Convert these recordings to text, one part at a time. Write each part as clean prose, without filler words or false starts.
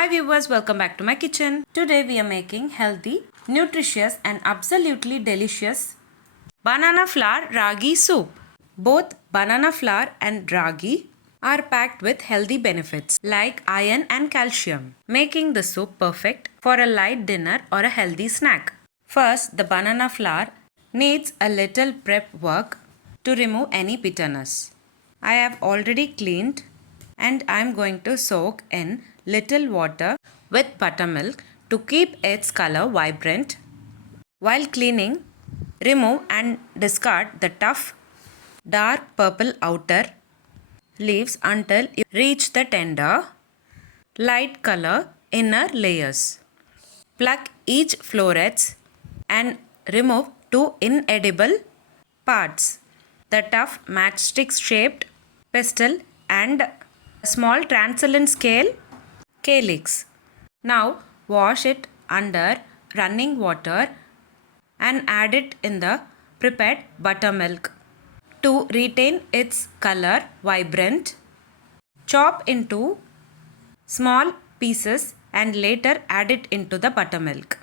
Hi viewers, welcome back to my kitchen. Today we are making healthy, nutritious and absolutely delicious banana flour ragi soup. Both banana flour and ragi are packed with healthy benefits like iron and calcium, making the soup perfect for a light dinner or a healthy snack. First, the banana flour needs a little prep work to remove any bitterness. I have already cleaned and I am going to soak in little water with buttermilk to keep its color vibrant. While cleaning, remove and discard the tough dark purple outer leaves until you reach the tender light color inner layers. Pluck each florets and remove two inedible parts, the tough matchstick shaped pestle and small translucent scale calyx. Now wash it under running water and add it in the prepared buttermilk to retain its color vibrant. Chop into small pieces and later add it into the buttermilk.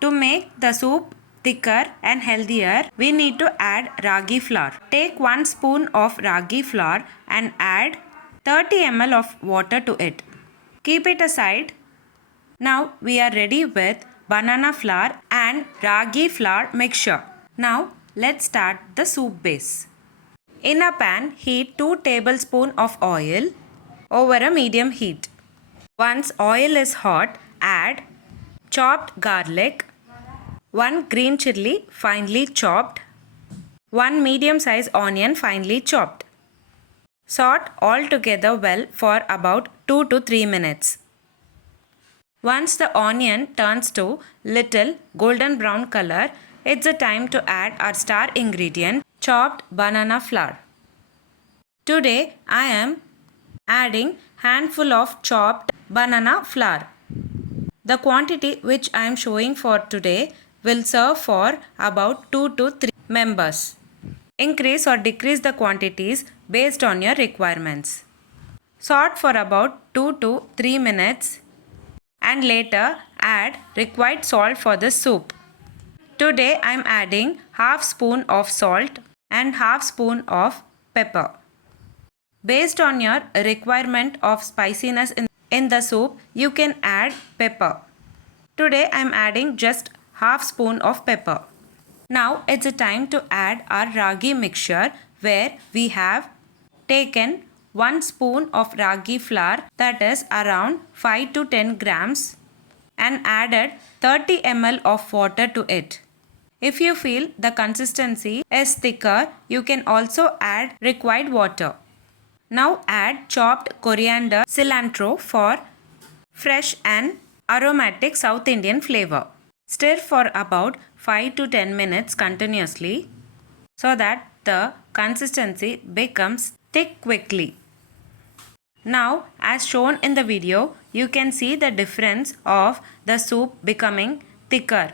To make the soup thicker and healthier, we need to add ragi flour. Take 1 spoon of ragi flour and add 30 ml of water to it. Keep it aside. Now we are ready with banana flour and ragi flour mixture. Now let's start the soup base. In a pan, heat 2 tablespoons of oil over a medium heat. Once oil is hot, add chopped garlic, 1 green chilli finely chopped, 1 medium-sized onion finely chopped. Saute all together well for about 2 to 3 minutes. Once the onion turns to little golden brown color, it's the time to add our star ingredient, chopped banana flour. Today I am adding handful of chopped banana flour. The quantity which I am showing for today will serve for about 2 to 3 members. Increase or decrease the quantities based on your requirements. Saute for about 2 to 3 minutes and later add required salt for the soup. Today I am adding half spoon of salt and half spoon of pepper. Based on your requirement of spiciness in the soup, you can add pepper. Today I am adding just half spoon of pepper. Now it's a time to add our ragi mixture where we have taken 1 spoon of ragi flour, that is around 5 to 10 grams, and added 30 ml of water to it. If you feel the consistency is thicker, you can also add required water. Now add chopped coriander, cilantro for fresh and aromatic South Indian flavor. Stir for about 5 to 10 minutes continuously so that the consistency becomes thick quickly. Now, as shown in the video, you can see the difference of the soup becoming thicker.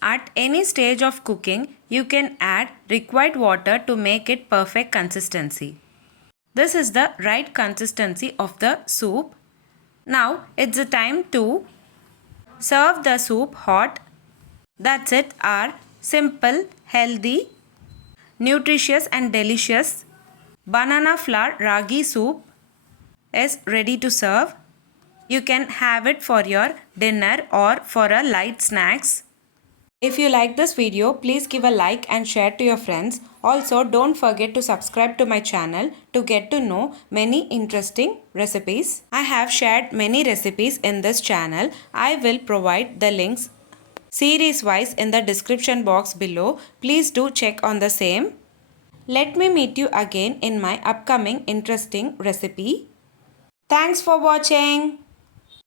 At any stage of cooking, you can add required water to make it perfect consistency. This is the right consistency of the soup. Now, it's the time to serve the soup hot. That's it, our simple, healthy, nutritious and delicious banana flour ragi soup is ready to serve. You can have it for your dinner or for a light snacks. If you like this video, please give a like and share to your friends. Also, don't forget to subscribe to my channel to get to know many interesting recipes. I have shared many recipes in this channel. I will provide the links series wise in the description box below. Please do check on the same. Let me meet you again in my upcoming interesting recipe. Thanks for watching.